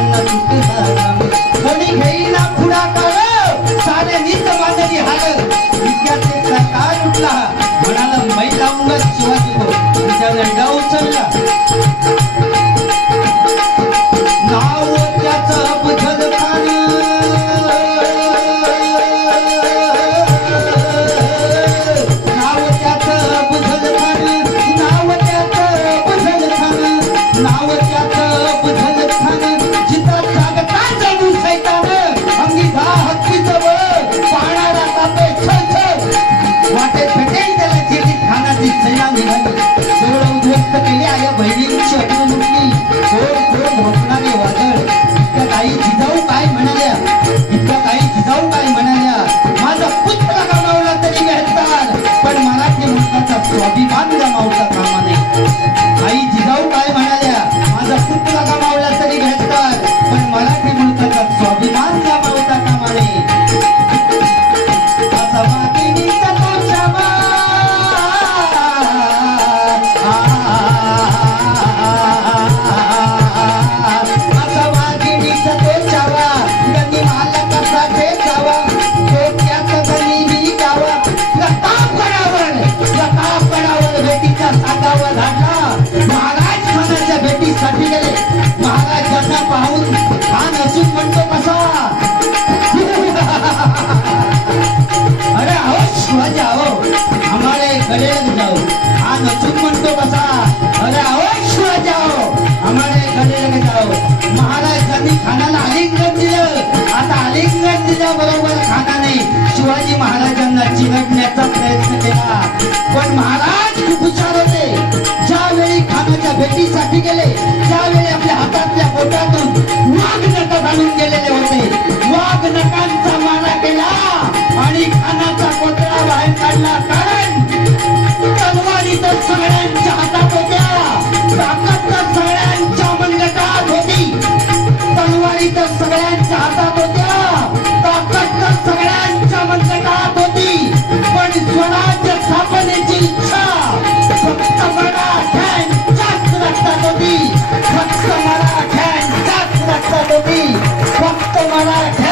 I'm पाहून हा नसून म्हणतो कसा? अरे आहो शिवाजी आहो आम्हाला गडे जाऊ. हा नसून म्हणतो कसा? अरे आहो शिवाजी आहो आम्हाला गडे जाऊ. महाराजांनी खानाला आलिंगन दिलं. आता आलिंगन दिल्या बरोबर खानाने शिवाजी महाराजांना चिरडण्याचा प्रयत्न केला. पण महाराज खूप हुशार होते. ज्यावेळी खानाच्या भेटीसाठी गेले Thank. lot